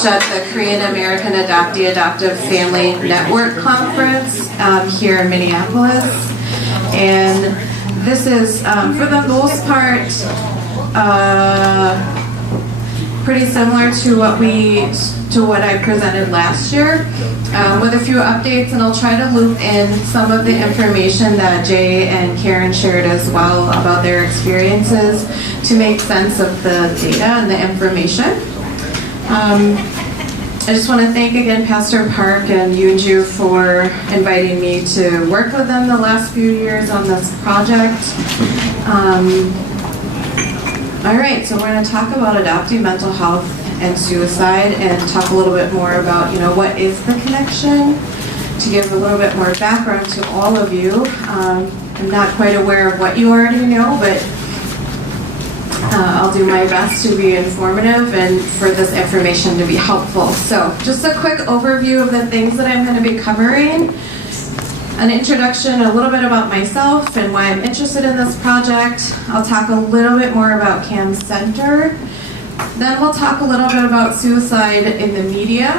speech at the Korean American Adoptee Adoptive Family Network Conference here in Minneapolis. And this is, for the most part, pretty similar to what I presented last year, with a few updates, and I'll try to loop in some of the information that Jay and Karen shared as well about their experiences to make sense of the data and the information. I just want to thank again Pastor Park and Yoonju for inviting me to work with them the last few years on this project. All right, so we're going to talk about adoptee mental health and suicide, and talk a little bit more about, what is the connection, to give a little bit more background to all of you. I'm not quite aware of what you already know, but I'll do my best to be informative and for this information to be helpful. So just a quick overview of the things that I'm going to be covering. An introduction, a little bit about myself and why I'm interested in this project. I'll talk a little bit more about CAM Center. Then we'll talk a little bit about suicide in the media.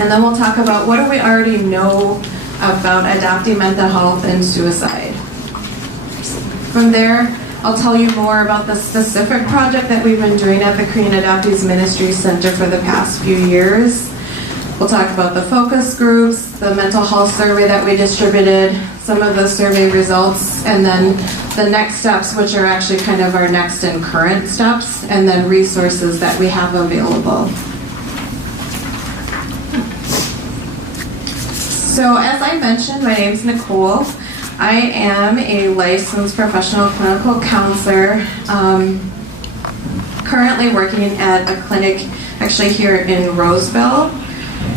And then we'll talk about what do we already know about adoptee mental health and suicide. From there, I'll tell you more about the specific project that we've been doing at the Korean Adoptees Ministry Center for the past few years. We'll talk about the focus groups, the mental health survey that we distributed, some of the survey results, and then the next steps, which are actually kind of our next and current steps, and then resources that we have available. So as I mentioned, my name's Nicole. I am a licensed professional clinical counselor, currently working at a clinic actually here in Roseville.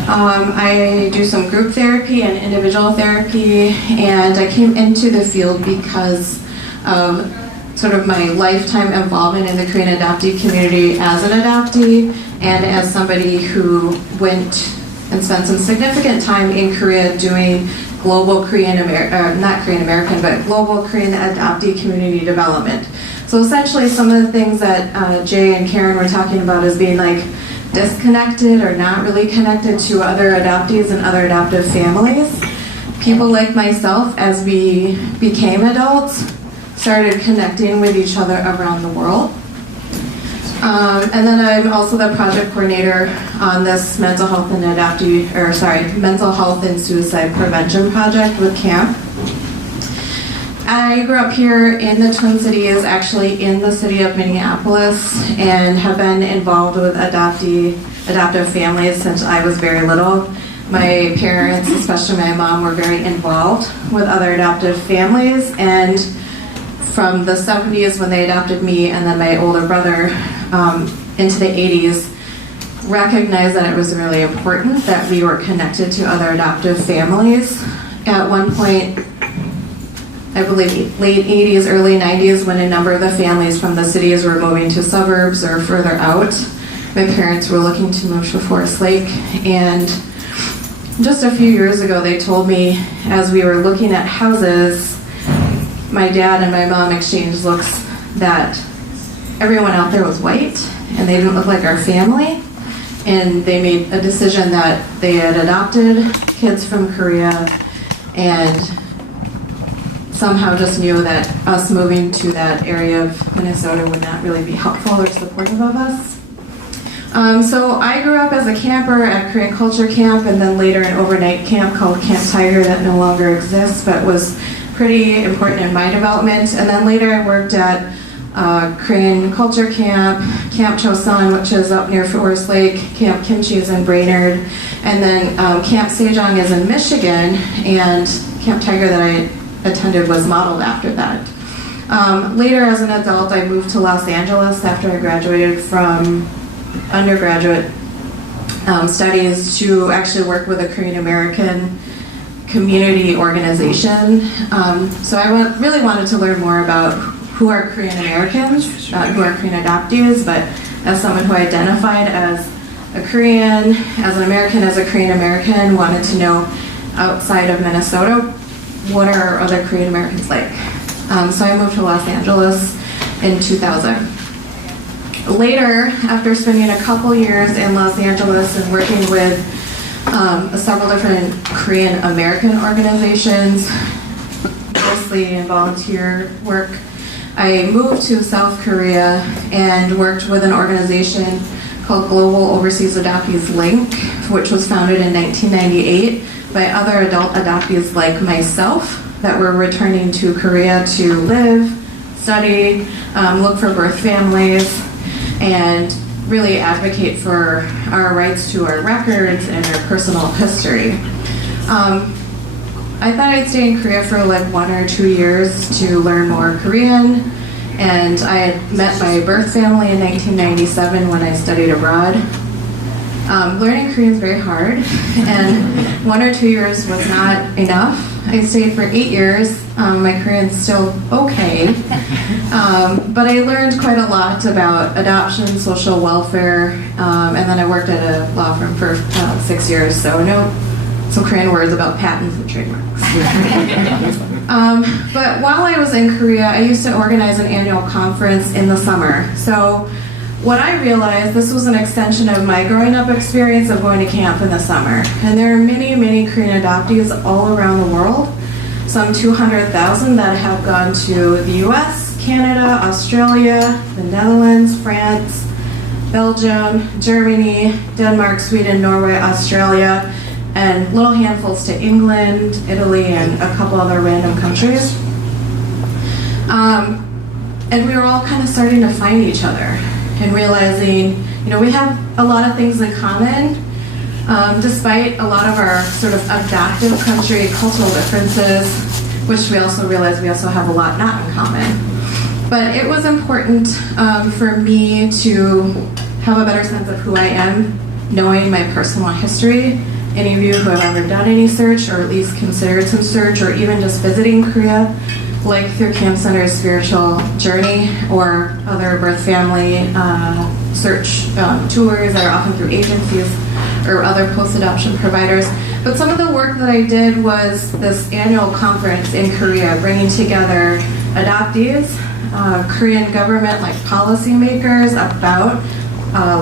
I do some group therapy and individual therapy, and I came into the field because of sort of my lifetime involvement in the Korean adoptee community as an adoptee and as somebody who went and spent some significant time in Korea doing global global Korean adoptee community development. So essentially some of the things that Jay and Karen were talking about as being like disconnected or not really connected to other adoptees and other adoptive families. People like myself, as we became adults, started connecting with each other around the world. And then I'm also the project coordinator on this mental health and suicide prevention project with CAMP. I grew up here in the Twin Cities, actually in the city of Minneapolis, and have been involved with adoptive families since I was very little. My parents, especially my mom, were very involved with other adoptive families, and from the 70s when they adopted me and then my older brother into the 80s, recognized that it was really important that we were connected to other adoptive families. At one point, I believe late 80s, early 90s, when a number of the families from the cities were moving to suburbs or further out, my parents were looking to move to Forest Lake, and just a few years ago they told me, as we were looking at houses, my dad and my mom exchanged looks that everyone out there was white and they didn't look like our family, and they made a decision that they had adopted kids from Korea and somehow just knew that us moving to that area of Minnesota would not really be helpful or supportive of us. So I grew up as a camper at Korean Culture Camp, and then later an overnight camp called Camp Tiger that no longer exists, but was pretty important in my development. And then later I worked at Korean Culture Camp, Camp Chosun, which is up near Forest Lake, Camp Kimchi is in Brainerd, and then Camp Sejong is in Michigan, and Camp Tiger that I attended was modeled after that. Later as an adult, I moved to Los Angeles after I graduated from undergraduate studies to actually work with a Korean American community organization. So I really wanted to learn more about who are Korean Americans, who are Korean adoptees, but as someone who identified as a Korean, as an American, as a Korean American, wanted to know outside of Minnesota, what are other Korean Americans like? So I moved to Los Angeles in 2000. Later, after spending a couple years in Los Angeles and working with several different Korean American organizations, mostly in volunteer work, I moved to South Korea and worked with an organization called Global Overseas Adoptees Link, which was founded in 1998 by other adult adoptees like myself that were returning to Korea to live, study, look for birth families, and really advocate for our rights to our records and our personal history. I thought I'd stay in Korea for like 1 or 2 years to learn more Korean, and I had met my birth family in 1997 when I studied abroad. Learning Korean is very hard, and 1 or 2 years was not enough. I stayed for 8 years. My Korean's still okay, but I learned quite a lot about adoption, social welfare, and then I worked at a law firm for 6 years, so I know some Korean words about patents and trademarks. But while I was in Korea, I used to organize an annual conference in the summer. So what I realized, this was an extension of my growing up experience of going to camp in the summer. And there are many, many Korean adoptees all around the world, some 200,000 that have gone to the US, Canada, Australia, the Netherlands, France, Belgium, Germany, Denmark, Sweden, Norway, Australia, and little handfuls to England, Italy, and a couple other random countries. And we were all kind of starting to find each other and realizing, we have a lot of things in common, despite a lot of our sort of adoptive country cultural differences, which we also realized we also have a lot not in common. But it was important for me to have a better sense of who I am, knowing my personal history. Any of you who have ever done any search, or at least considered some search, or even just visiting Korea, like through Camp Center's spiritual journey or other birth family search tours that are often through agencies or other post-adoption providers. But some of the work that I did was this annual conference in Korea, bringing together adoptees, Korean government like policymakers about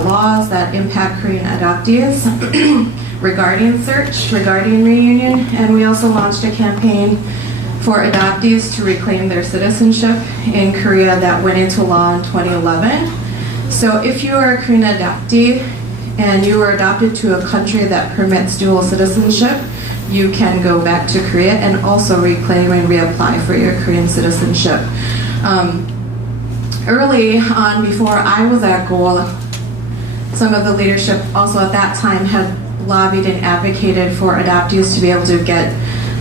laws that impact Korean adoptees regarding search, regarding reunion, and we also launched a campaign for adoptees to reclaim their citizenship in Korea that went into law in 2011. So if you are a Korean adoptee and you were adopted to a country that permits dual citizenship, you can go back to Korea and also reclaim and reapply for your Korean citizenship. Early on, before I was at goal, some of the leadership also at that time had lobbied and advocated for adoptees to be able to get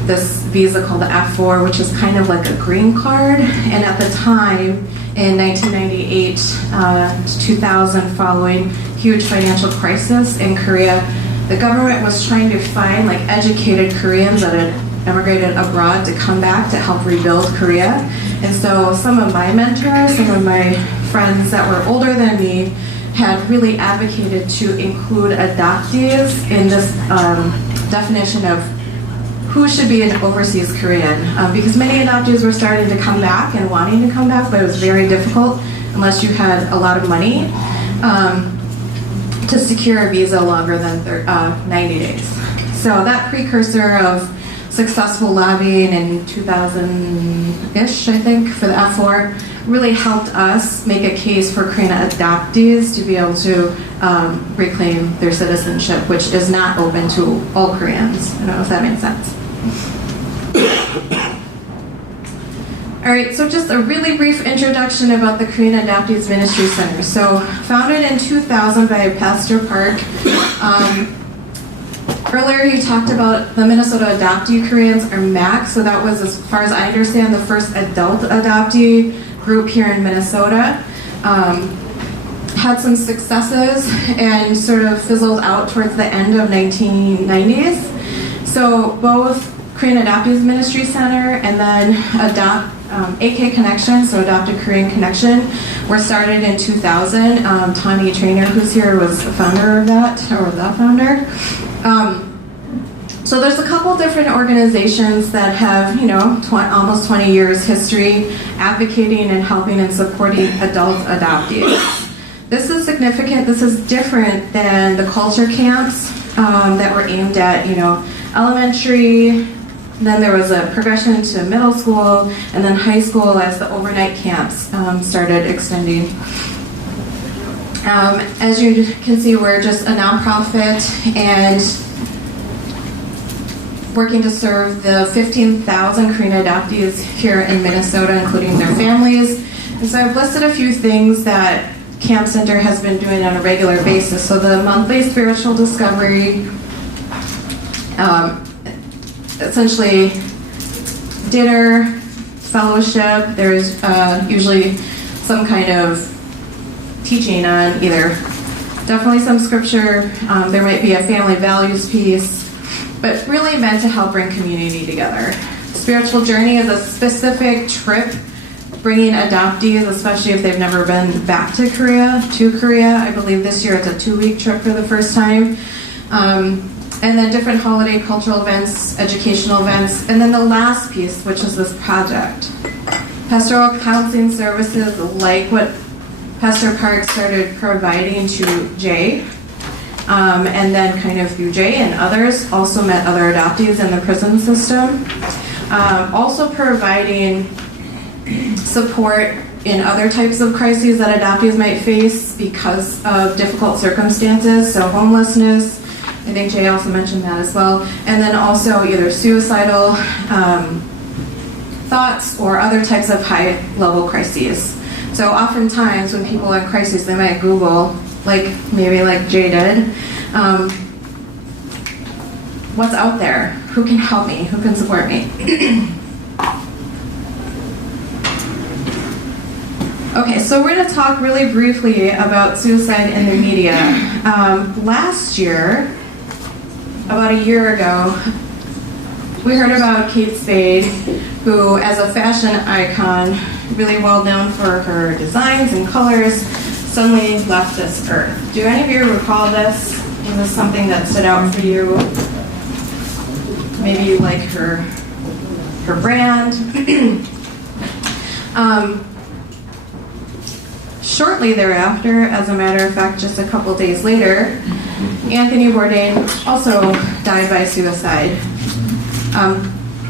this visa called the F4, which is kind of like a green card. And at the time, in 1998 to 2000, following huge financial crisis in Korea, the government was trying to find like educated Koreans that had emigrated abroad to come back to help rebuild Korea. And so some of my mentors, some of my friends that were older than me, had really advocated to include adoptees in this definition of who should be an overseas Korean, because many adoptees were starting to come back and wanting to come back, but it was very difficult unless you had a lot of money to secure a visa longer than 90 days. So that precursor of successful lobbying in 2000-ish, I think, for the F4 really helped us make a case for Korean adoptees to be able to reclaim their citizenship, which is not open to all Koreans. I don't know if that makes sense. All right, so just a really brief introduction about the Korean Adoptees Ministry Center. So founded in 2000 by Pastor Park. Earlier he talked about the Minnesota Adoptee Koreans, or MAC, so that was, as far as I understand, the first adult adoptee group here in Minnesota. Had some successes and sort of fizzled out towards the end of 1990s. So both Korean Adoptees Ministry Center and then AK Connection, so Adopted Korean Connection, were started in 2000. Tani Trainer, who's here, was the founder of that, or the founder. So there's a couple different organizations that have, almost 20 years history advocating and helping and supporting adult adoptees. This is significant. This is different than the culture camps that were aimed at, elementary. Then there was a progression to middle school, and then high school as the overnight camps started extending. As you can see, we're just a nonprofit and working to serve the 15,000 Korean adoptees here in Minnesota, including their families. And so I've listed a few things that Camp Center has been doing on a regular basis. So the monthly spiritual discovery, essentially dinner, fellowship. There's usually some kind of teaching on either, definitely some scripture, there might be a family values piece, but really meant to help bring community together. Spiritual journey is a specific trip bringing adoptees, especially if they've never been back to Korea. I believe this year it's a 2-week trip for the first time. And then different holiday cultural events, educational events, and then the last piece, which is this project. Pastoral counseling services like what Pastor Park started providing to Jay, and then kind of through Jay and others, also met other adoptees in the prison system. Also providing support in other types of crises that adoptees might face because of difficult circumstances, so homelessness, I think Jay also mentioned that as well, and then also either suicidal thoughts or other types of high-level crises. So oftentimes when people are in crisis, they might Google, maybe like Jay did, what's out there? Who can help me? Who can support me? Okay, so we're going to talk really briefly about suicide in the media. Last year, about a year ago, we heard about Kate Spade, who, as a fashion icon, really well known for her designs and colors, suddenly left this earth. Do any of you recall this? Was this something that stood out for you? Maybe you like her brand. Shortly thereafter, as a matter of fact, just a couple days later, Anthony Bourdain also died by suicide.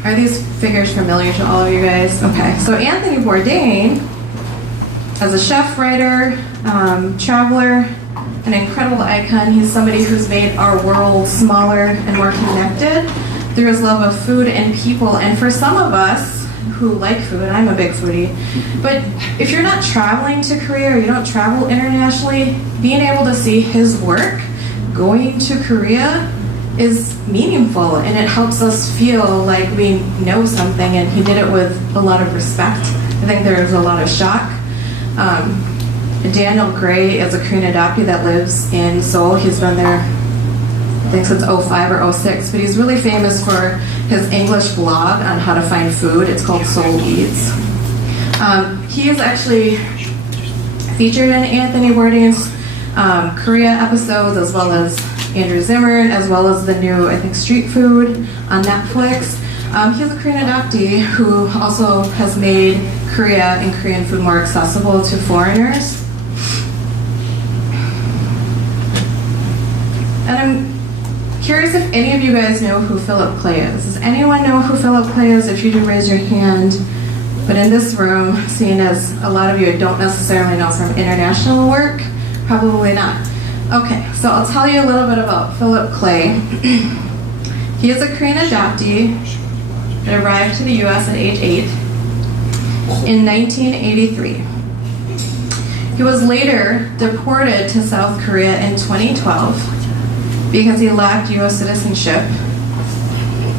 Are these figures familiar to all of you guys? Okay, so Anthony Bourdain, as a chef, writer, traveler, an incredible icon, he's somebody who's made our world smaller and more connected through his love of food and people. And for some of us who like food, I'm a big foodie, but if you're not traveling to Korea or you don't travel internationally, being able to see his work going to Korea is meaningful, and it helps us feel like we know something, and he did it with a lot of respect. I think there was a lot of shock. Daniel Gray is a Korean adoptee that lives in Seoul. He's been there, I think, since 05 or 06, but he's really famous for his English blog on how to find food. It's called Seoul Eats. He is actually featured in Anthony Bourdain's Korea episodes, as well as Andrew Zimmern, as well as the new, I think, Street Food on Netflix. He's a Korean adoptee who also has made Korea and Korean food more accessible to foreigners. And I'm curious if any of you guys know who Philip Clay is. Does anyone know who Philip Clay is? If you do, raise your hand. But in this room, seeing as a lot of you don't necessarily know from international work, probably not. Okay, so I'll tell you a little bit about Philip Clay. He is a Korean adoptee that arrived to the U.S. at age 8 in 1983. He was later deported to South Korea in 2012 because he lacked U.S. citizenship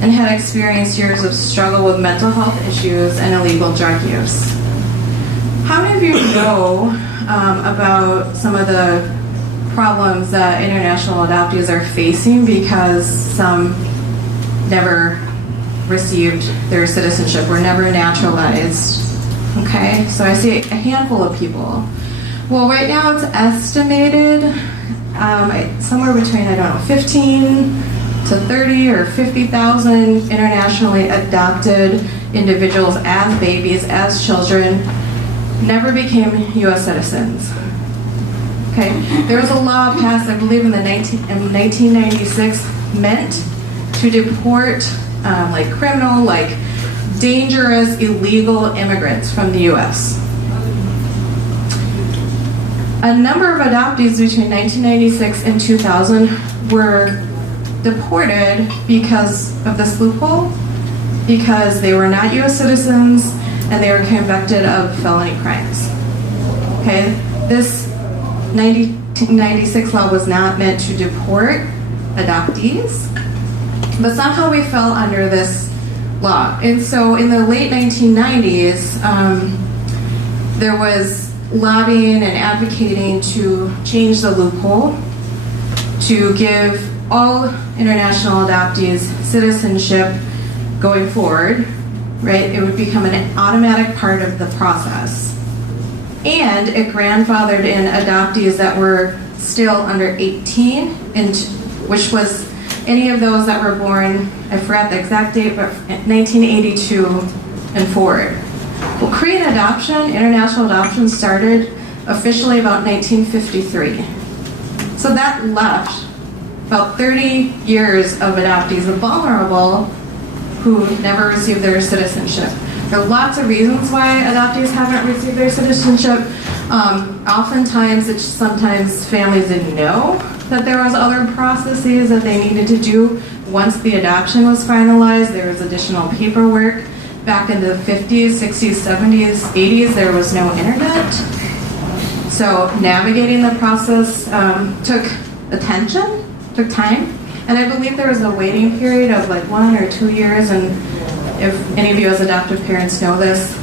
and had experienced years of struggle with mental health issues and illegal drug use. How many of you know about some of the problems that international adoptees are facing because some never received their citizenship, were never naturalized? Okay, so I see a handful of people. Well, right now it's estimated somewhere between, 15 to 30 or 50,000 internationally adopted individuals as babies, as children, never became U.S. citizens. Okay, there was a law passed, I believe, in 1996, meant to deport like criminal, like dangerous, illegal immigrants from the U.S. A number of adoptees between 1996 and 2000 were deported because of this loophole, because they were not U.S. citizens and they were convicted of felony crimes. Okay, this 1996 law was not meant to deport adoptees, but somehow we fell under this law. And so in the late 1990s, there was lobbying and advocating to change the loophole to give all international adoptees citizenship going forward, right? It would become an automatic part of the process. And it grandfathered in adoptees that were still under 18, and which was any of those that were born, I forgot the exact date, but 1982 and forward. Well, Korean adoption, international adoption, started officially about 1953. So that left about 30 years of adoptees, the vulnerable, who never received their citizenship. There are lots of reasons why adoptees haven't received their citizenship. Oftentimes, sometimes families didn't know that there was other processes that they needed to do once the adoption was finalized. There was additional paperwork. Back in the 50s, 60s, 70s, 80s, there was no internet. So navigating the process took attention, took time. And I believe there was a waiting period of like 1 or 2 years, and if any of you as adoptive parents know this,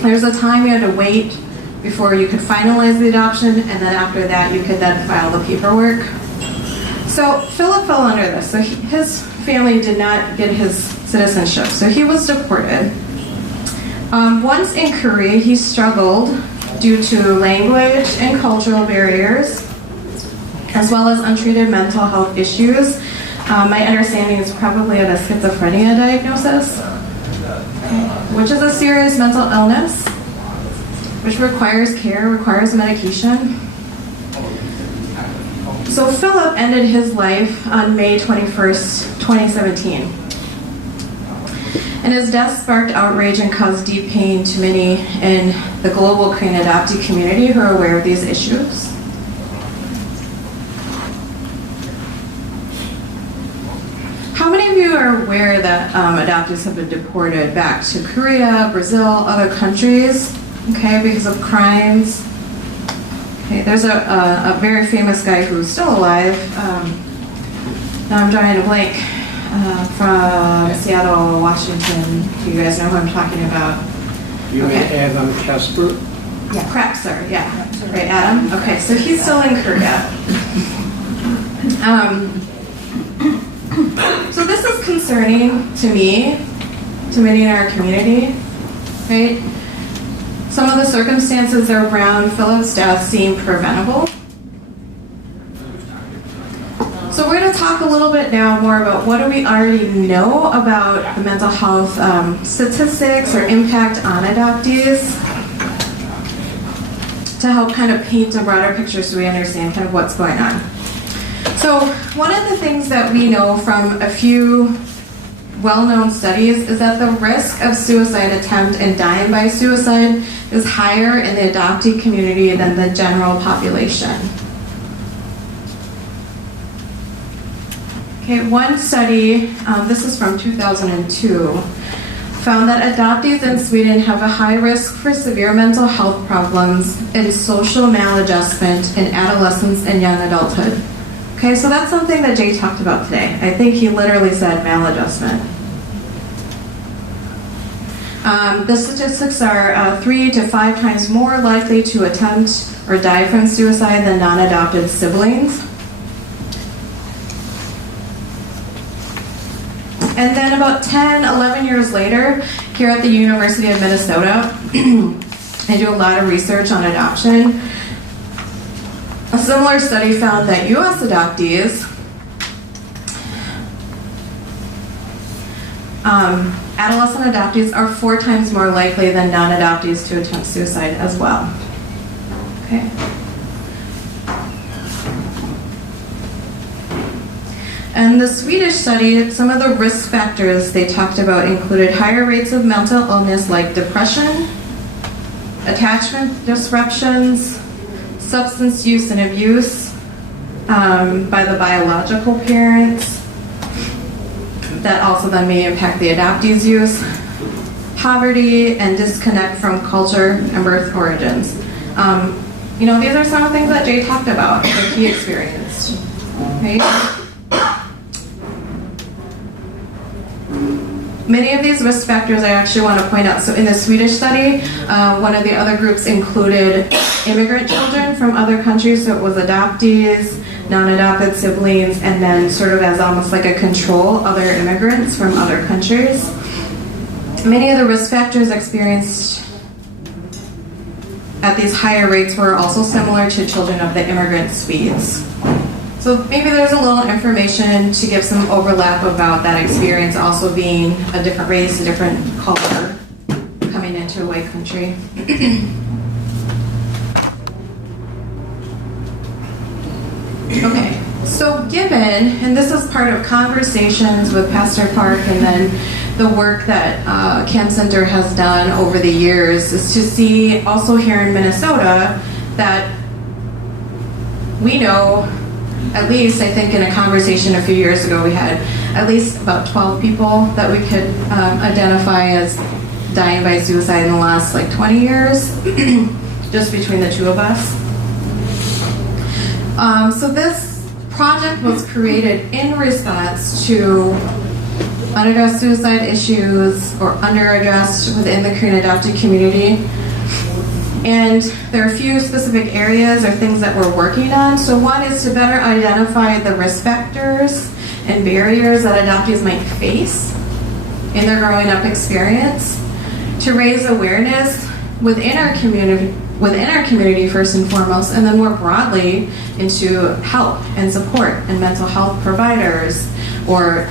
there's a time you had to wait before you could finalize the adoption, and then after that you could then file the paperwork. So Philip fell under this. So his family did not get his citizenship, so he was deported. Once in Korea, he struggled due to language and cultural barriers, as well as untreated mental health issues. My understanding is probably at a schizophrenia diagnosis, which is a serious mental illness, which requires care, requires medication. So Philip ended his life on May 21st, 2017. And his death sparked outrage and caused deep pain to many in the global Korean adoptee community who are aware of these issues. How many of you are aware that adoptees have been deported back to Korea, Brazil, other countries, okay, because of crimes? Okay, there's a very famous guy who's still alive. Now I'm drawing a blank. From Seattle, Washington. Do you guys know who I'm talking about? You mean Adam Casper? Yeah, Krebser, yeah. Right, Adam? Okay, so he's still in Korea. So this is concerning to me, to many in our community, right? Some of the circumstances around Philip's death seem preventable. So we're going to talk a little bit now more about what do we already know about the mental health statistics or impact on adoptees to help kind of paint a broader picture so we understand kind of what's going on. So one of the things that we know from a few well-known studies is that the risk of suicide attempt and dying by suicide is higher in the adoptee community than the general population. Okay, one study, this is from 2002, found that adoptees in Sweden have a high risk for severe mental health problems and social maladjustment in adolescence and young adulthood. Okay, so that's something that Jay talked about today. I think he literally said maladjustment. The statistics are 3 to 5 times more likely to attempt or die from suicide than non-adopted siblings. And then about 10, 11 years later, here at the University of Minnesota, I do a lot of research on adoption. A similar study found that U.S. adoptees, adolescent adoptees are 4 times more likely than non-adoptees to attempt suicide as well. Okay. And the Swedish study, some of the risk factors they talked about included higher rates of mental illness like depression, attachment disruptions, substance use and abuse by the biological parents. That also then may impact the adoptee's use. Poverty and disconnect from culture and birth origins. These are some of the things that Jay talked about that he experienced. Right? Many of these risk factors I actually want to point out. So in the Swedish study, one of the other groups included immigrant children from other countries. So it was adoptees, non-adopted siblings, and then sort of as almost like a control, other immigrants from other countries. Many of the risk factors experienced at these higher rates were also similar to children of the immigrant Swedes. So maybe there's a little information to give some overlap about that experience also being a different race, a different color coming into a white country. Okay, so given, and this is part of conversations with Pastor Park and then the work that Camp Center has done over the years, is to see also here in Minnesota that we know, at least I think in a conversation a few years ago, we had at least about 12 people that we could identify as dying by suicide in the last 20 years, just between the two of us. So this project was created in response to unaddressed suicide issues or underaddressed within the Korean adoptee community. And there are a few specific areas or things that we're working on. So one is to better identify the risk factors and barriers that adoptees might face in their growing up experience, to raise awareness within our community first and foremost, and then more broadly into help and support and mental health providers or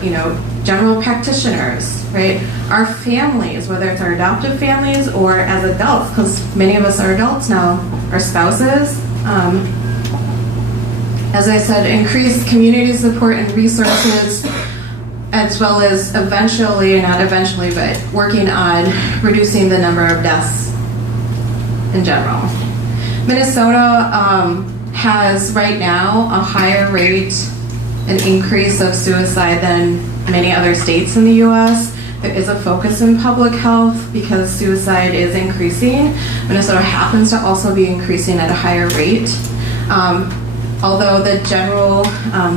general practitioners, right? Our families, whether it's our adoptive families or as adults, because many of us are adults now, our spouses. As I said, increase community support and resources, as well as working on reducing the number of deaths in general. Minnesota has right now a higher rate and increase of suicide than many other states in the U.S. There is a focus in public health because suicide is increasing. Minnesota happens to also be increasing at a higher rate. Although the general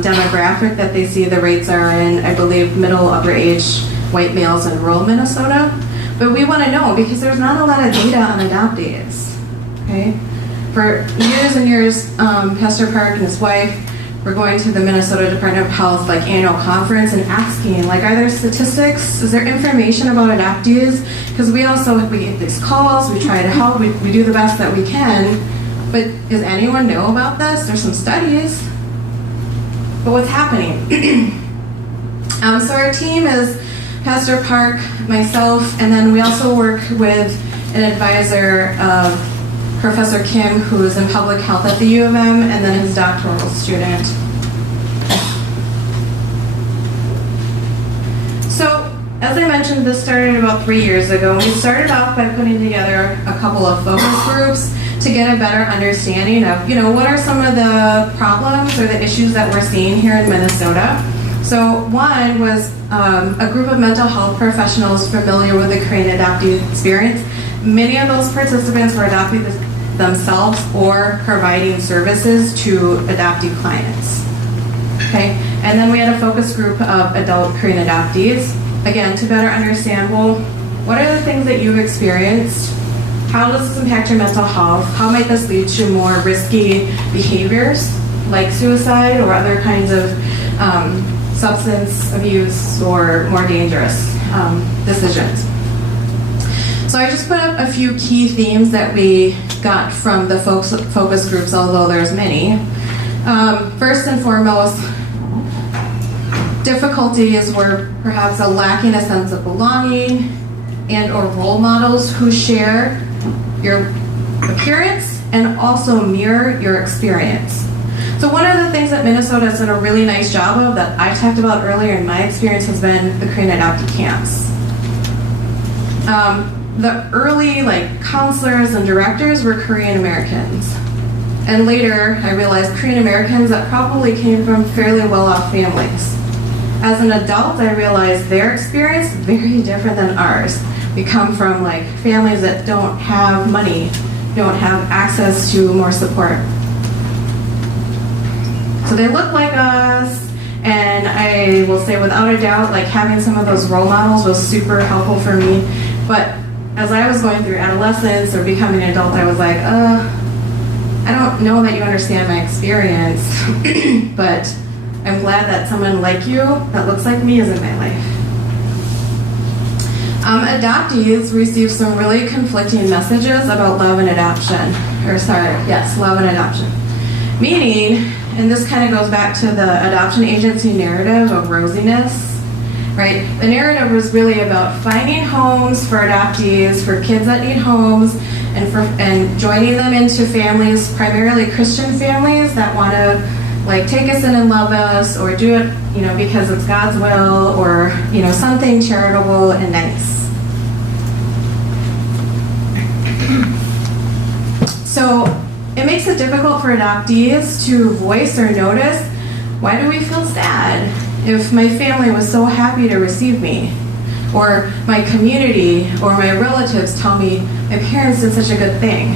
demographic that they see the rates are in, I believe, middle, upper age white males in rural Minnesota. But we want to know because there's not a lot of data on adoptees. Okay? For years and years, Pastor Park and his wife were going to the Minnesota Department of Health annual conference and asking, are there statistics? Is there information about adoptees? Because we get these calls, we try to help, we do the best that we can. But does anyone know about this? There's some studies. But what's happening? So our team is Pastor Park, myself, and then we also work with an advisor, Professor Kim, who is in public health at the U of M, and then his doctoral student. So, as I mentioned, this started about 3 years ago. We started off by putting together a couple of focus groups to get a better understanding of, what are some of the problems or the issues that we're seeing here in Minnesota. So one was a group of mental health professionals familiar with the Korean adoptee experience. Many of those participants were adopting themselves or providing services to adoptee clients. Okay, and then we had a focus group of adult Korean adoptees, again, to better understand, what are the things that you've experienced? How does this impact your mental health? How might this lead to more risky behaviors like suicide or other kinds of substance abuse or more dangerous decisions? So I just put up a few key themes that we got from the focus groups, although there's many. First and foremost, difficulties were perhaps lacking a sense of belonging and or role models who share your appearance and also mirror your experience. So one of the things that Minnesota has done a really nice job of that I talked about earlier in my experience has been the Korean adoptee camps. The early counselors and directors were Korean Americans. And later I realized Korean Americans that probably came from fairly well-off families. As an adult, I realized their experience is very different than ours. We come from families that don't have money, don't have access to more support. So they look like us, and I will say without a doubt, having some of those role models was super helpful for me. But as I was going through adolescence or becoming an adult, I was like, I don't know that you understand my experience, but I'm glad that someone like you that looks like me is in my life. Adoptees receive some really conflicting messages about love and adoption. Love and adoption. Meaning, and this kind of goes back to the adoption agency narrative of rosiness, right? The narrative was really about finding homes for adoptees, for kids that need homes, and joining them into families, primarily Christian families that want to take us in and love us, or do it, because it's God's will, or something charitable and nice. So it makes it difficult for adoptees to voice or notice, why do we feel sad if my family was so happy to receive me? Or my community or my relatives tell me my parents did such a good thing.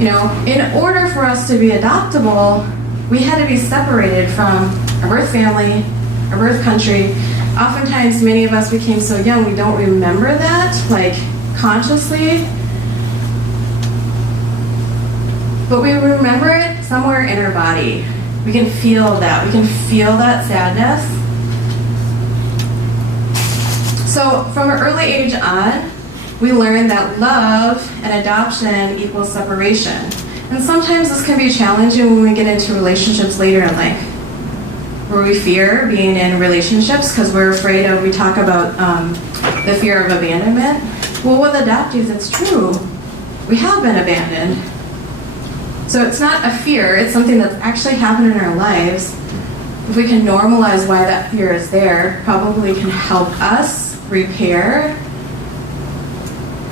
In order for us to be adoptable, we had to be separated from our birth family, our birth country. Oftentimes, many of us became so young we don't remember that, consciously. But we remember it somewhere in our body. We can feel that. We can feel that sadness. So from an early age on, we learn that love and adoption equals separation. And sometimes this can be challenging when we get into relationships later in life, where we fear being in relationships because we're afraid of, we talk about the fear of abandonment. Well, with adoptees, it's true. We have been abandoned. So it's not a fear, it's something that's actually happened in our lives. If we can normalize why that fear is there, probably can help us repair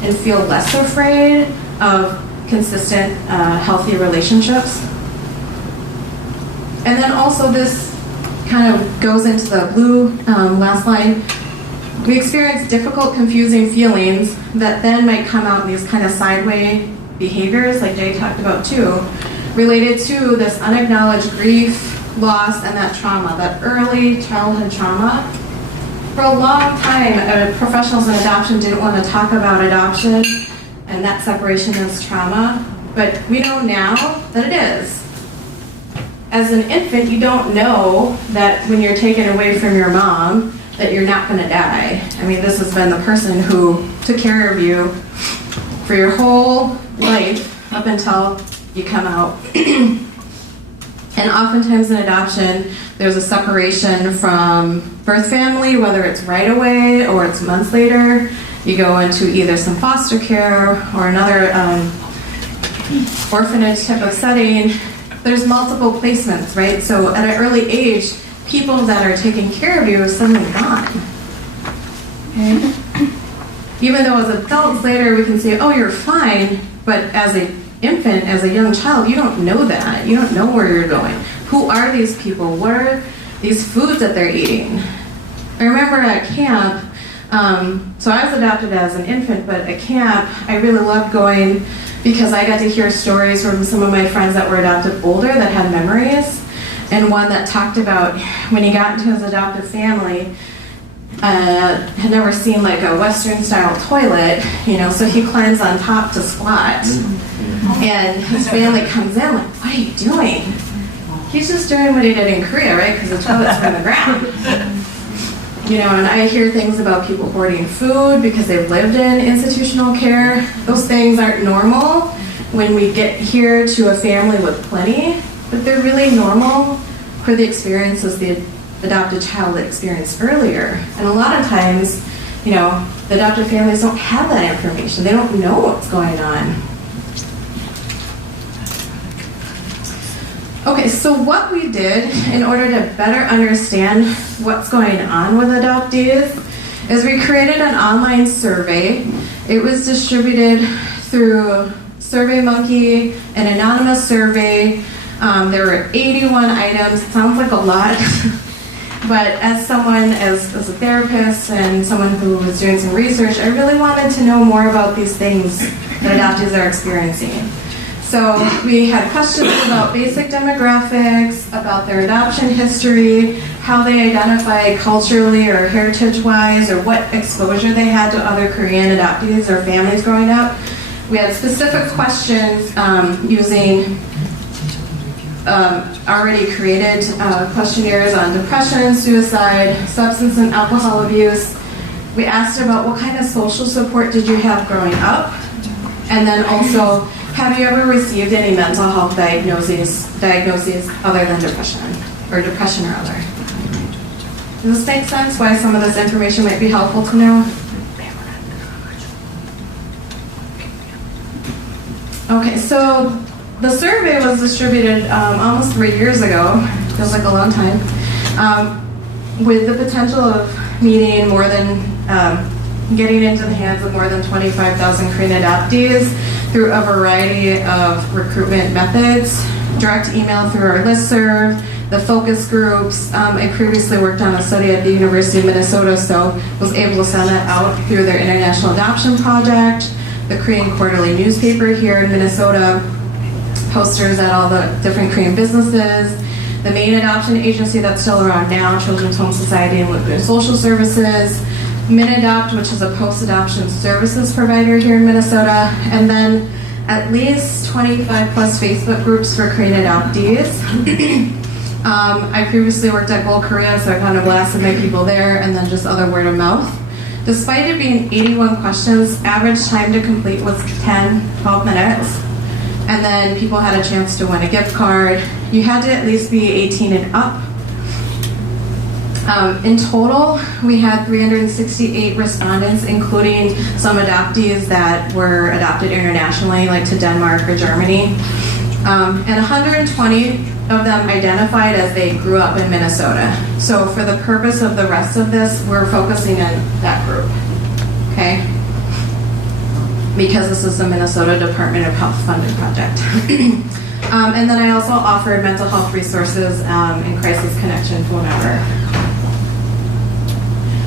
and feel less afraid of consistent, healthy relationships. And then also this kind of goes into the blue last line. We experience difficult, confusing feelings that then might come out in these kind of sideways behaviors, like Jay talked about too, related to this unacknowledged grief, loss, and that trauma, that early childhood trauma. For a long time, professionals in adoption didn't want to talk about adoption and that separation as trauma, but we know now that it is. As an infant, you don't know that when you're taken away from your mom, that you're not going to die. I mean, this has been the person who took care of you for your whole life up until you come out. And oftentimes in adoption, there's a separation from birth family, whether it's right away or it's months later. You go into either some foster care or another orphanage type of setting. There's multiple placements, right? So at an early age, people that are taking care of you are suddenly gone. Okay? Even though as adults later we can say, oh, you're fine, but as an infant, as a young child, you don't know that. You don't know where you're going. Who are these people? What are these foods that they're eating? I remember at camp, so I was adopted as an infant, but at camp, I really loved going because I got to hear stories from some of my friends that were adopted older that had memories, and one that talked about when he got into his adoptive family, had never seen like a Western style toilet, so he climbs on top to squat. And his family comes in like, what are you doing? He's just doing what he did in Korea, right? Because the toilet's from the ground. And I hear things about people hoarding food because they've lived in institutional care. Those things aren't normal when we get here to a family with plenty, but they're really normal for the experiences the adopted child experienced earlier. And a lot of times, the adopted families don't have that information. They don't know what's going on. Okay, so what we did in order to better understand what's going on with adoptees is we created an online survey. It was distributed through SurveyMonkey, an anonymous survey. There were 81 items. Sounds like a lot, but as someone, as a therapist and someone who was doing some research, I really wanted to know more about these things that adoptees are experiencing. So we had questions about basic demographics, about their adoption history, how they identify culturally or heritage-wise, or what exposure they had to other Korean adoptees or families growing up. We had specific questions using already created questionnaires on depression, suicide, substance and alcohol abuse. We asked about what kind of social support did you have growing up, and then also, have you ever received any mental health diagnoses other than depression or other? Does this make sense? Why some of this information might be helpful to know? Okay, so the survey was distributed almost 3 years ago, feels like a long time, with the potential of meeting more than, getting into the hands of more than 25,000 Korean adoptees through a variety of recruitment methods, direct email through our listserv, the focus groups. I previously worked on a study at the University of Minnesota, so was able to send that out through their International Adoption Project, the Korean Quarterly newspaper here in Minnesota, posters at all the different Korean businesses, the main adoption agency that's still around now, Children's Home Society and Women's Social Services, MinAdopt, which is a post-adoption services provider here in Minnesota, and then at least 25 plus Facebook groups for Korean adoptees. I previously worked at Gold Korea, so I kind of blasted my people there, and then just other word of mouth. Despite it being 81 questions, average time to complete was 10-12 minutes. And then people had a chance to win a gift card. You had to at least be 18 and up. In total, we had 368 respondents, including some adoptees that were adopted internationally, like to Denmark or Germany. And 120 of them identified as they grew up in Minnesota. So for the purpose of the rest of this, we're focusing on that group, okay? Because this is the Minnesota Department of Health funded project. And then I also offered mental health resources and crisis connection phone number.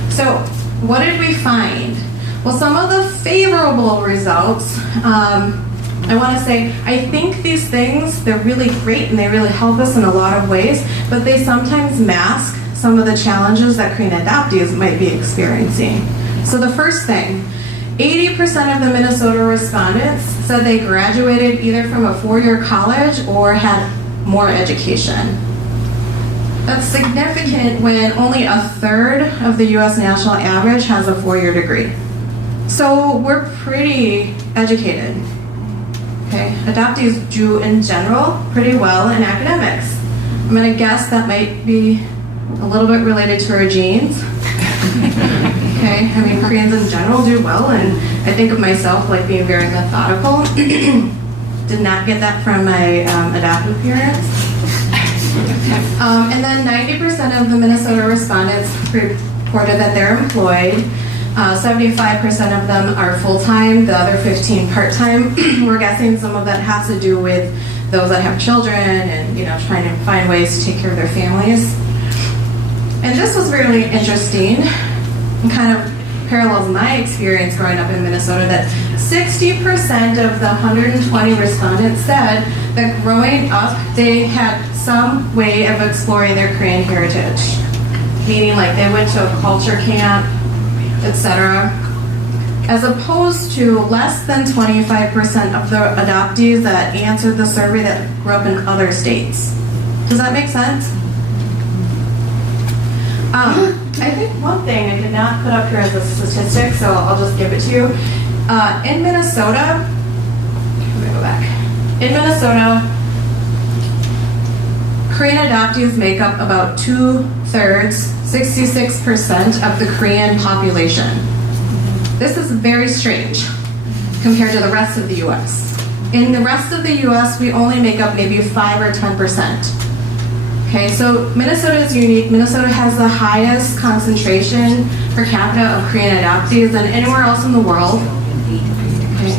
So what did we find? Well, some of the favorable results, I want to say, I think these things, they're really great and they really help us in a lot of ways, but they sometimes mask some of the challenges that Korean adoptees might be experiencing. So the first thing, 80% of the Minnesota respondents said they graduated either from a four-year college or had more education. That's significant when only a third of the U.S. national average has a four-year degree. So we're pretty educated. Okay, adoptees do in general pretty well in academics. I'm going to guess that might be a little bit related to our genes. Okay, I mean, Koreans in general do well, and I think of myself like being very methodical. Did not get that from my adoptive parents. And then 90% of the Minnesota respondents reported that they're employed. 75% of them are full-time, the other 15 part-time. We're guessing some of that has to do with those that have children and, you know, trying to find ways to take care of their families. And this was really interesting and kind of parallels my experience growing up in Minnesota, that 60% of the 120 respondents said that growing up they had some way of exploring their Korean heritage, meaning like they went to a culture camp, etc., as opposed to less than 25% of the adoptees that answered the survey that grew up in other states. Does that make sense? I think one thing I did not put up here as a statistic, so I'll just give it to you. In Minnesota, let me go back. In Minnesota, Korean adoptees make up about 2/3, 66% of the Korean population. This is very strange compared to the rest of the U.S. In the rest of the US, we only make up maybe 5 or 10%. Okay, so Minnesota is unique. Minnesota has the highest concentration per capita of Korean adoptees than anywhere else in the world. Okay.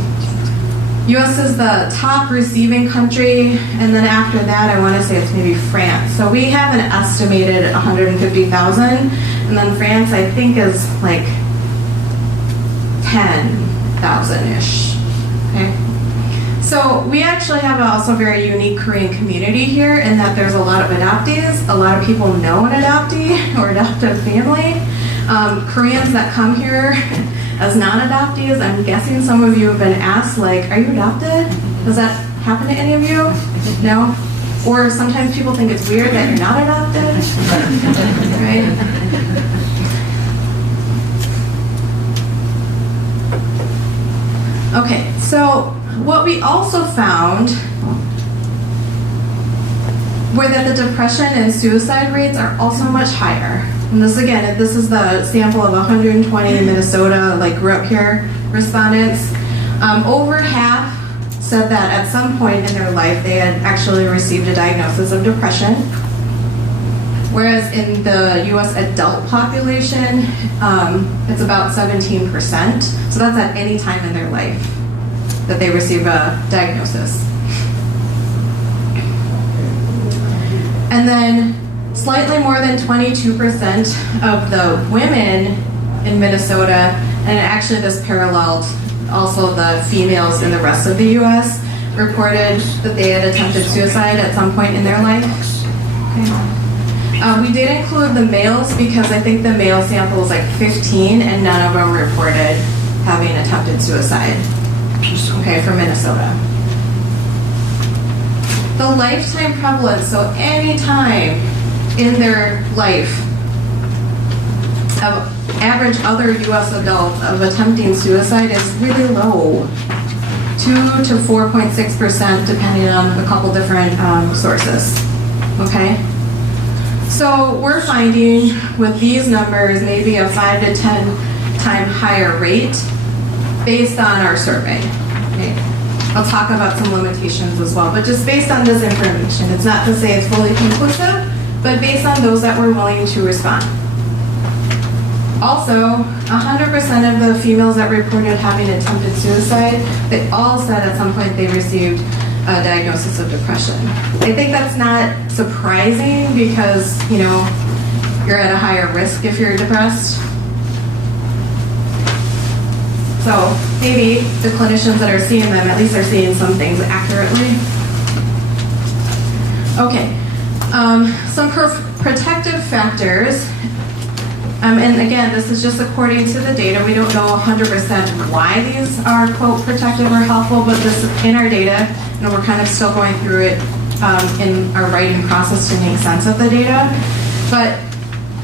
US is the top receiving country, and then after that, I want to say it's maybe France. So we have an estimated 150,000, and then France, I think, is like 10,000-ish. Okay. So we actually have also a very unique Korean community here in that there's a lot of adoptees, a lot of people know an adoptee or adoptive family. Koreans that come here as non-adoptees, I'm guessing some of you have been asked, like, are you adopted? Does that happen to any of you? No? Or sometimes people think it's weird that you're not adopted, right? Okay, so what we also found were that the depression and suicide rates are also much higher. And this again, this is the sample of 120 Minnesota, like grew up here respondents. Over half said that at some point in their life they had actually received a diagnosis of depression. Whereas in the US adult population, it's about 17%. So that's at any time in their life that they receive a diagnosis. And then slightly more than 22% of the women in Minnesota, and actually this paralleled also the females in the rest of the US, reported that they had attempted suicide at some point in their life. Okay. We did include the males because I think the male sample was like 15 and none of them reported having attempted suicide. Okay, for Minnesota. The lifetime prevalence, so any time in their life of average other US adults of attempting suicide is really low. 2 to 4.6% depending on a couple different sources. Okay? So we're finding with these numbers maybe a 5 to 10 time higher rate based on our survey. Okay? I'll talk about some limitations as well, but just based on this information. It's not to say it's fully conclusive, but based on those that were willing to respond. Also, 100% of the females that reported having attempted suicide, they all said at some point they received a diagnosis of depression. I think that's not surprising because, you know, you're at a higher risk if you're depressed. So maybe the clinicians that are seeing them, at least are seeing some things accurately. Okay, some protective factors. And again, this is just according to the data. We don't know 100% why these are, quote, protective or helpful, but this in our data, you know, we're kind of still going through it in our writing process to make sense of the data. But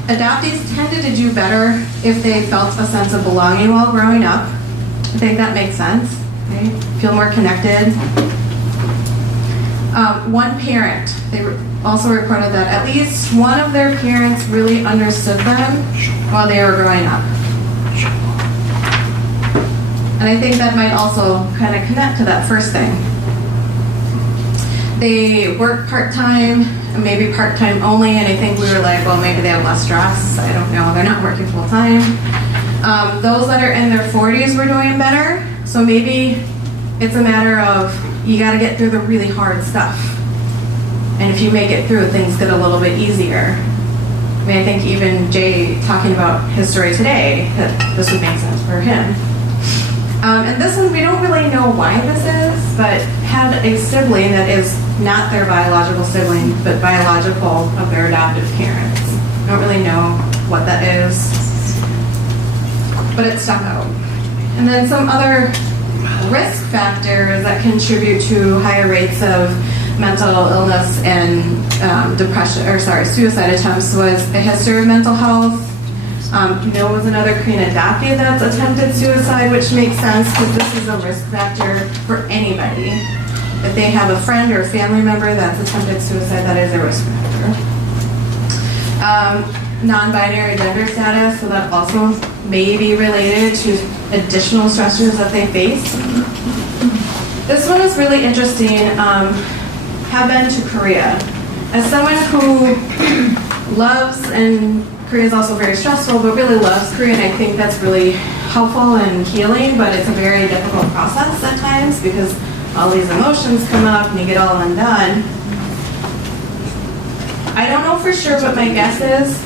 adoptees tended to do better if they felt a sense of belonging while growing up. I think that makes sense. Okay? Feel more connected. One parent, they also reported that at least one of their parents really understood them while they were growing up. And I think that might also kind of connect to that first thing. They work part-time, maybe part-time only, and I think we were like, well, maybe they have less stress. I don't know. They're not working full-time. Those that are in their 40s were doing better. So maybe it's a matter of you got to get through the really hard stuff. And if you make it through, things get a little bit easier. I mean, I think even Jay talking about his story today, that this would make sense for him. And this one, we don't really know why this is, but had a sibling that is not their biological sibling, but biological of their adoptive parents. I don't really know what that is, but it stuck out. And then some other risk factors that contribute to higher rates of mental illness and suicide attempts was a history of mental health. There was another Korean adoptee that's attempted suicide, which makes sense because this is a risk factor for anybody. If they have a friend or a family member that's attempted suicide, that is a risk factor. Non-binary gender status, so that also may be related to additional stressors that they face. This one is really interesting. Have been to Korea. As someone who loves, and Korea is also very stressful, but really loves Korea, and I think that's really helpful and healing, but it's a very difficult process at times because all these emotions come up and you get all undone. I don't know for sure what my guess is.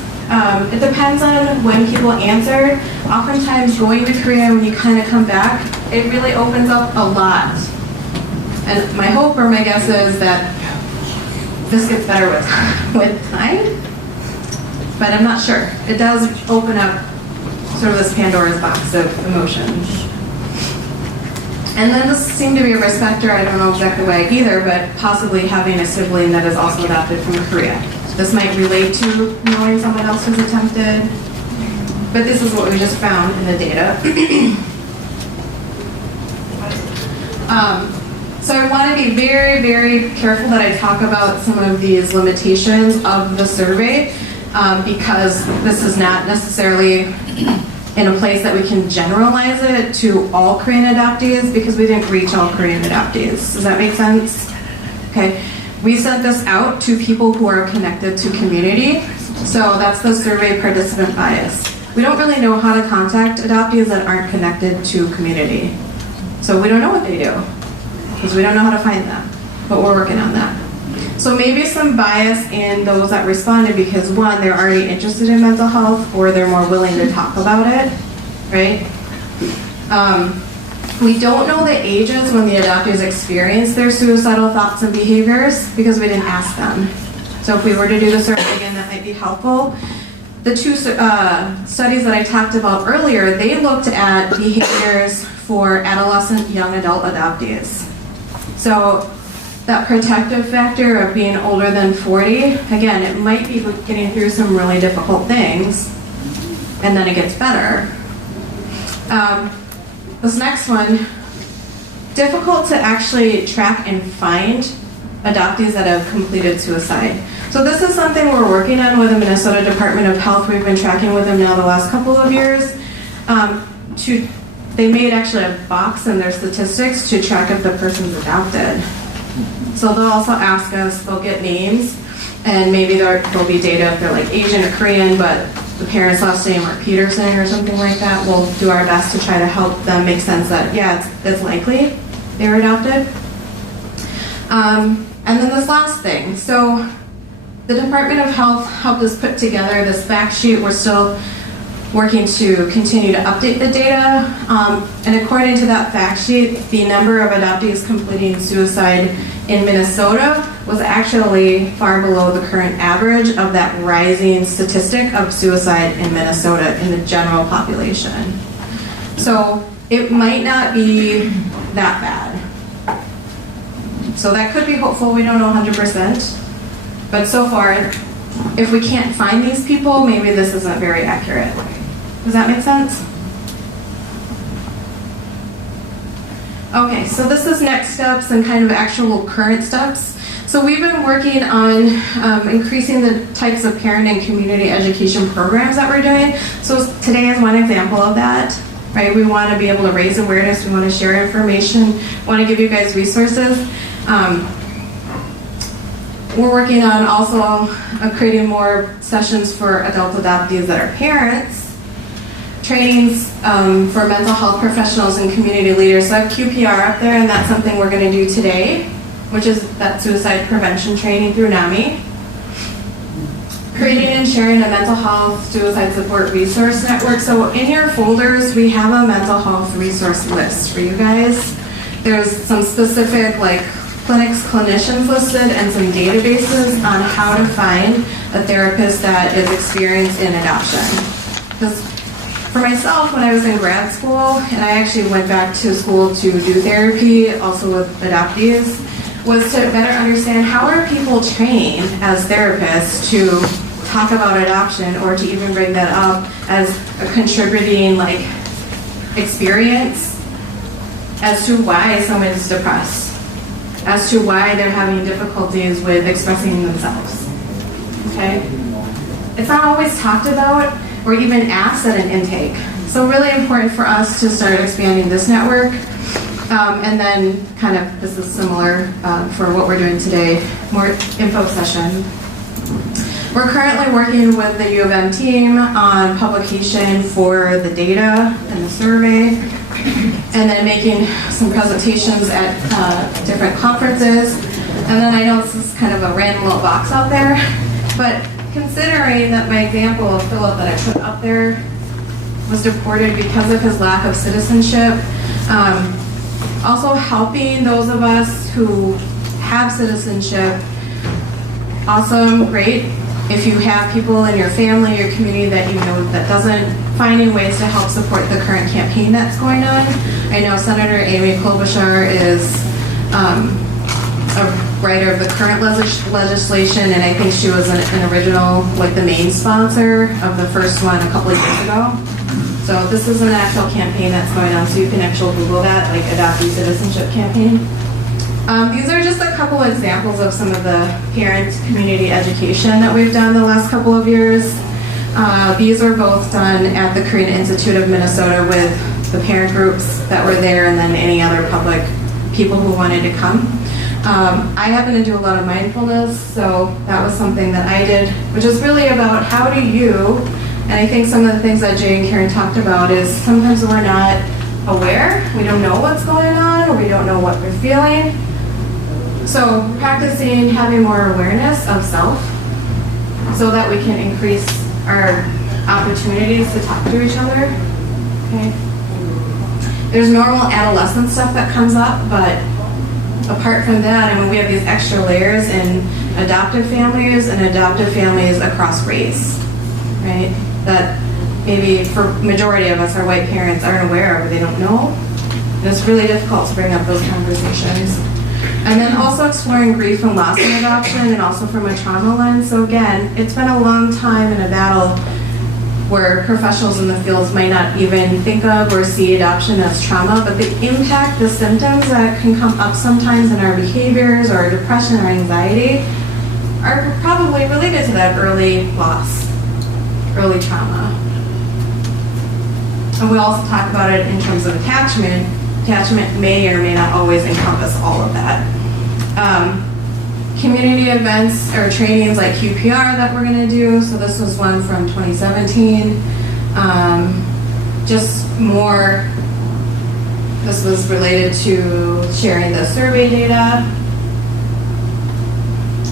It depends on when people answer. Oftentimes going to Korea, when you kind of come back, it really opens up a lot. And my hope or my guess is that this gets better with time, but I'm not sure. It does open up sort of this Pandora's box of emotions. And then this seemed to be a risk factor, I don't know exactly why either, but possibly having a sibling that is also adopted from Korea. This might relate to knowing someone else who's attempted, but this is what we just found in the data. So I want to be very, very careful that I talk about some of these limitations of the survey because this is not necessarily in a place that we can generalize it to all Korean adoptees because we didn't reach all Korean adoptees. Does that make sense? Okay. We sent this out to people who are connected to community. So that's the survey participant bias. We don't really know how to contact adoptees that aren't connected to community. So we don't know what they do because we don't know how to find them, but we're working on that. So maybe some bias in those that responded because one, they're already interested in mental health or they're more willing to talk about it, right? We don't know the ages when the adoptees experience their suicidal thoughts and behaviors because we didn't ask them. So if we were to do the survey again, that might be helpful. The two studies that I talked about earlier, they looked at behaviors for adolescent young adult adoptees. So that protective factor of being older than 40, again, it might be getting through some really difficult things, and then it gets better. This next one, difficult to actually track and find adoptees that have completed suicide. So this is something we're working on with the Minnesota Department of Health. We've been tracking with them now the last couple of years. They made actually a box in their statistics to track if the person's adopted. So they'll also ask us, they'll get names, and maybe there'll be data if they're like Asian or Korean, but the parents' last name are Peterson or something like that. We'll do our best to try to help them make sense that, yeah, it's likely they were adopted. And then this last thing. So the Department of Health helped us put together this fact sheet. We're still working to continue to update the data. And according to that fact sheet, the number of adoptees completing suicide in Minnesota was actually far below the current average of that rising statistic of suicide in Minnesota in the general population. So it might not be that bad. So that could be hopeful. We don't know 100%. But so far, if we can't find these people, maybe this isn't very accurate. Does that make sense? Okay, so this is next steps and kind of actual current steps. So we've been working on increasing the types of parent and community education programs that we're doing. So today is one example of that, right? We want to be able to raise awareness, we want to share information, want to give you guys resources. We're working on also creating more sessions for adult adoptees that are parents, trainings for mental health professionals and community leaders. So I have QPR up there, and that's something we're going to do today, which is that suicide prevention training through NAMI. Creating and sharing a mental health suicide support resource network. So in your folders, we have a mental health resource list for you guys. There's some specific clinics, clinicians listed, and some databases on how to find a therapist that is experienced in adoption. Because for myself, when I was in grad school, and I actually went back to school to do therapy, also with adoptees, was to better understand how are people trained as therapists to talk about adoption or to even bring that up as a contributing experience as to why someone's depressed, as to why they're having difficulties with expressing themselves. Okay? It's not always talked about or even asked at an intake. So really important for us to start expanding this network. And then kind of, this is similar for what we're doing today, more info session. We're currently working with the U of M team on publication for the data and the survey, and then making some presentations at different conferences. And then I know this is kind of a random little box out there, but considering that my example of Philip that I put up there was deported because of his lack of citizenship, also helping those of us who have citizenship, awesome, great. If you have people in your family, your community that you know that doesn't, finding ways to help support the current campaign that's going on. I know Senator Amy Klobuchar is a writer of the current legislation, and I think she was an original, like the main sponsor of the first one a couple of years ago. So this is an actual campaign that's going on, so you can actually Google that, like Adoptee Citizenship Campaign. These are just a couple examples of some of the parent community education that we've done the last couple of years. These are both done at the Korean Institute of Minnesota with the parent groups that were there and then any other public people who wanted to come. I happen to do a lot of mindfulness, so that was something that I did, which is really about how do you, and I think some of the things that Jay and Karen talked about is sometimes we're not aware, we don't know what's going on, or we don't know what we're feeling. So practicing having more awareness of self so that we can increase our opportunities to talk to each other. Okay. There's normal adolescent stuff that comes up, but apart from that, I mean, we have these extra layers in adoptive families and adoptive families across race, right? That maybe for majority of us, our white parents aren't aware of or they don't know. And it's really difficult to bring up those conversations. And then also exploring grief and loss in adoption, and also from a trauma lens. So again, it's been a long time in a battle where professionals in the fields might not even think of or see adoption as trauma, but the impact, the symptoms that can come up sometimes in our behaviors or our depression or anxiety are probably related to that early loss, early trauma. And we also talk about it in terms of attachment. Attachment may or may not always encompass all of that. Community events or trainings like QPR that we're going to do. So this was one from 2017. Just more, this was related to sharing the survey data.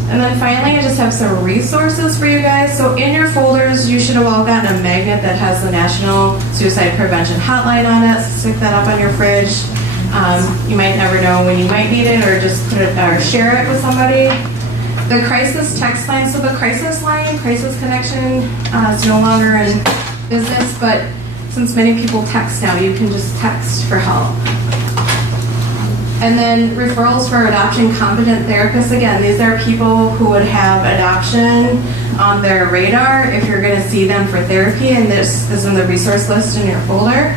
And then finally, I just have some resources for you guys. So in your folders, you should have all gotten a magnet that has the National Suicide Prevention Hotline on it. So stick that up on your fridge. You might never know when you might need it, or just put it or share it with somebody. The crisis text line. So the crisis line, crisis connection, is no longer in business, but since many people text now, you can just text for help. And then referrals for adoption competent therapists. Again, these are people who would have adoption on their radar if you're going to see them for therapy, and this is in the resource list in your folder.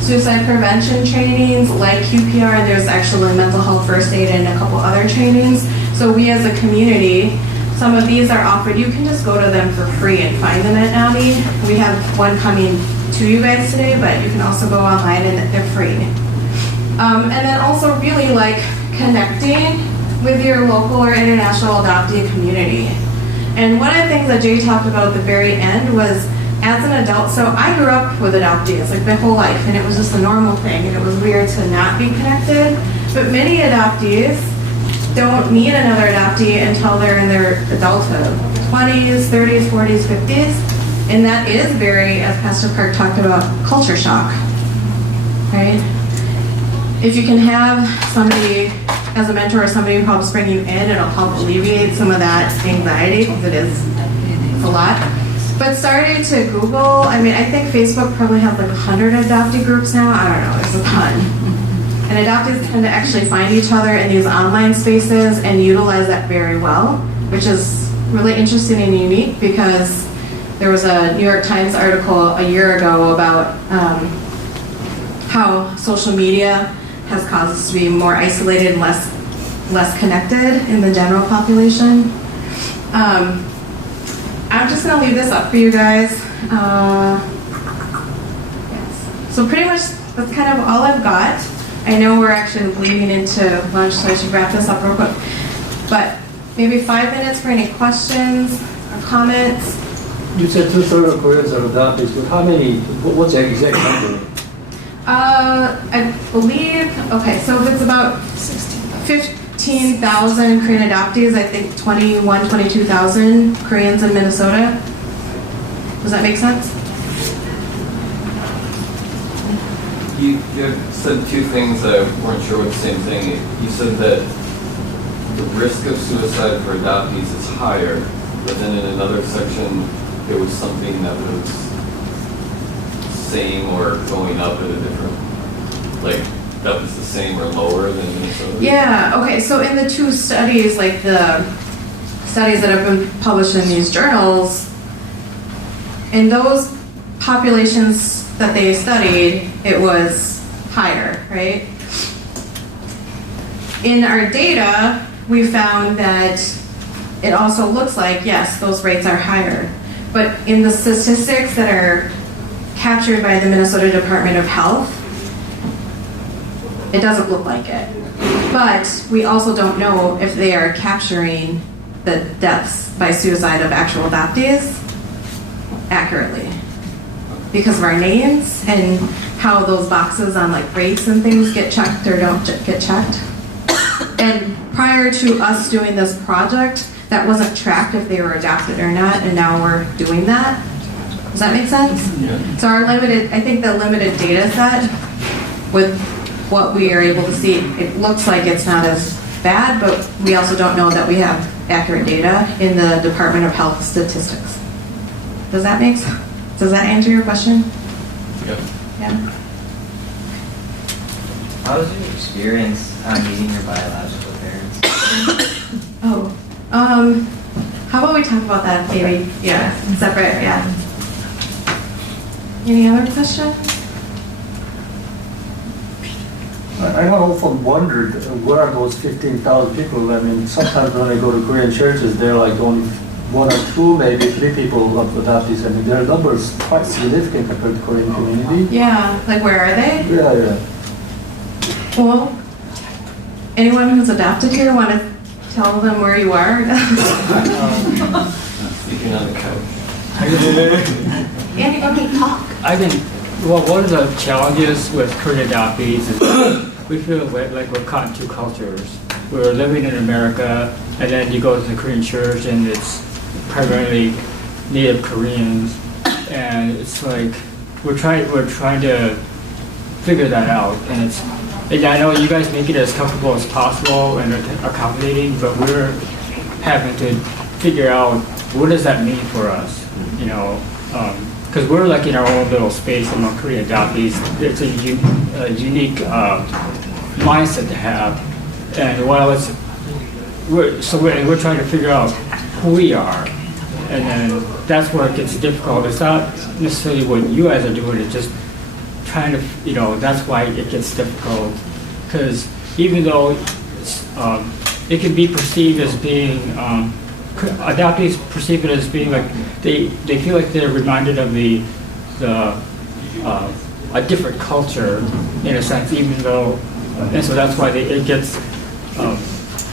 Suicide prevention trainings like QPR, there's actually mental health first aid and a couple other trainings. So we as a community, some of these are offered. You can just go to them for free and find them at NAMI. We have one coming to you guys today, but you can also go online and they're free. And then also really like connecting with your local or international adoptee community. And one of the things that Jay talked about at the very end was as an adult, so I grew up with adoptees like my whole life, and it was just a normal thing, and it was weird to not be connected. But many adoptees don't need another adoptee until they're in their adulthood, 20s, 30s, 40s, 50s. And that is very, as Pastor Park talked about, culture shock, right? If you can have somebody as a mentor or somebody who helps bring you in, it'll help alleviate some of that anxiety, because it's a lot. But starting to Google, I mean, I think Facebook probably has like 100 adoptee groups now. I don't know, there's a ton. And adoptees tend to actually find each other in these online spaces and utilize that very well, which is really interesting and unique, because there was a New York Times article a year ago about how social media has caused us to be more isolated and less connected in the general population. I'm just going to leave this up for you guys. Yes. So pretty much that's kind of all I've got. I know we're actually bleeding into lunch, so I should wrap this up real quick. But maybe 5 minutes for any questions or comments. You said 2/3 of Koreans are adoptees, but how many, what's the exact number? I believe, okay, so if it's about 15,000 Korean adoptees, I think 22,000 Koreans in Minnesota. Does that make sense? You said two things that I weren't sure were the same thing. You said that the risk of suicide for adoptees is higher, but then in another section, there was something that was same or going up at a different, like that was the same or lower than Minnesota? Yeah, okay, so in the two studies, like the studies that have been published in these journals, in those populations that they studied, it was higher, right? In our data, we found that it also looks like, yes, those rates are higher. But in the statistics that are captured by the Minnesota Department of Health, it doesn't look like it. But we also don't know if they are capturing the deaths by suicide of actual adoptees accurately because of our names and how those boxes on like rates and things get checked or don't get checked. And prior to us doing this project, that wasn't tracked if they were adopted or not, and now we're doing that. Does that make sense? Yeah. So our limited, I think the limited data set with what we are able to see, it looks like it's not as bad, but we also don't know that we have accurate data in the Department of Health statistics. Does that make sense? Does that answer your question? Yep. Yeah. How was your experience meeting your biological parents? Oh, how about we talk about that maybe? Yeah, separate, yeah. Any other questions? I have often wondered, where are those 15,000 people? I mean, sometimes when I go to Korean churches, they're like only 1 or 2, maybe 3 people of adoptees. I mean, their numbers quite significant compared to Korean community. Yeah, like where are they? Yeah. Well, anyone who's adopted here want to tell them where you are? Speaking on the couch. Anybody talk? I think, well, one of the challenges with Korean adoptees is we feel like we're caught in two cultures. We're living in America, and then you go to the Korean church, and it's primarily Native Koreans, and it's like we're trying to figure that out. And I know you guys make it as comfortable as possible and accommodating, but we're having to figure out what does that mean for us, you know. Because we're like in our own little space among Korean adoptees. It's a unique mindset to have, and while we're trying to figure out who we are, and then that's where it gets difficult. It's not necessarily what you guys are doing. It's just trying to, you know, that's why it gets difficult. Because even though it can be perceived as being adoptees perceive it as being like they feel like they're reminded of a different culture in a sense, even though, and so that's why it gets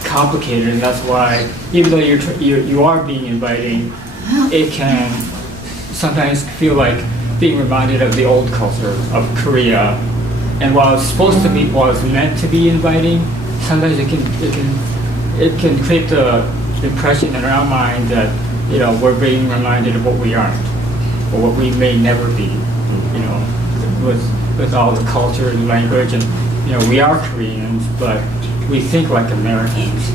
complicated, and that's why even though you are being inviting, it can sometimes feel like being reminded of the old culture of Korea. And while it's meant to be inviting, sometimes it can create the impression in our mind that, you know, we're being reminded of what we aren't, or what we may never be, you know, with all the culture and language, and, you know, we are Koreans, but we think like Americans.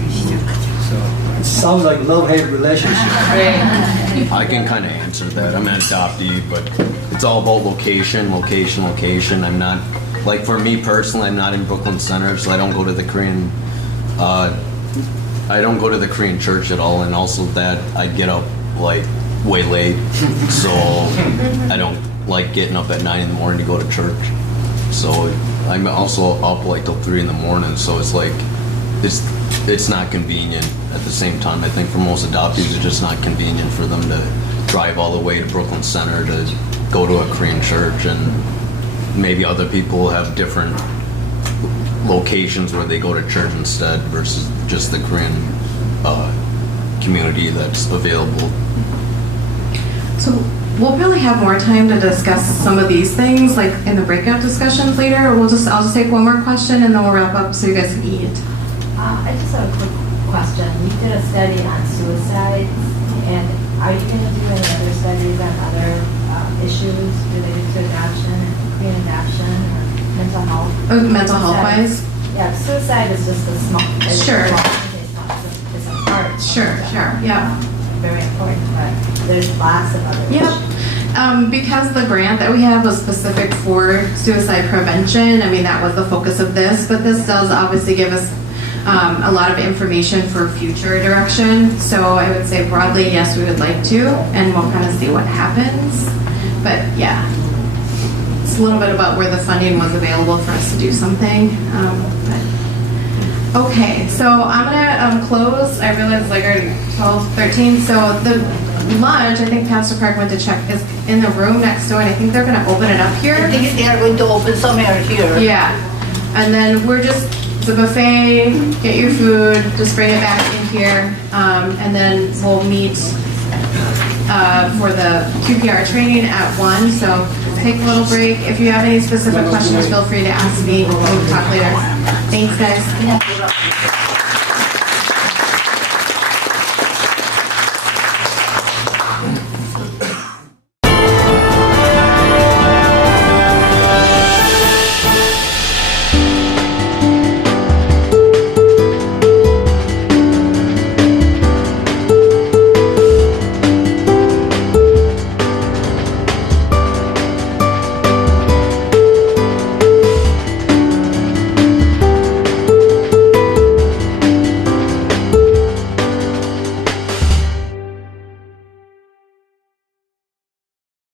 So It sounds like love-hate relationship. I can kind of answer that. I'm an adoptee, but it's all about location. I'm not, like for me personally, I'm not in Brooklyn Center, so I don't go to the Korean church at all, and also that I get up like way late, so I don't like getting up at 9 in the morning to go to church. So I'm also up like till 3 in the morning, so it's like it's not convenient at the same time. I think for most adoptees, it's just not convenient for them to drive all the way to Brooklyn Center to go to a Korean church, and maybe other people have different locations where they go to church instead versus just the Korean community that's available. So we'll probably have more time to discuss some of these things, like in the breakout discussions later. I'll just take one more question and then we'll wrap up so you guys can eat. I just have a quick question. We did a study on suicide, and are you going to do any other studies on other issues related to adoption, Korean adoption, or mental health? Mental health wise? Yeah, suicide is just a small. Sure. It's a part. Sure, yeah. Very important, but there's lots of other Yep. issues. Because the grant that we have was specific for suicide prevention, I mean, that was the focus of this, but this does obviously give us a lot of information for future direction. So I would say broadly, yes, we would like to, and we'll kind of see what happens. But yeah, it's a little bit about where the funding was available for us to do something. Okay, so I'm gonna close. I realize it's like already 12:13. So the lunch, I think Pastor Park went to check, is in the room next door, and I think they're gonna open it up here. I think they are going to open somewhere here. Yeah, and then we're just, it's a buffet, get your food, just bring it back in here, and then we'll meet for the QPR training at 1, so take a little break. If you have any specific questions, feel free to ask me. We'll talk later. Thanks, guys.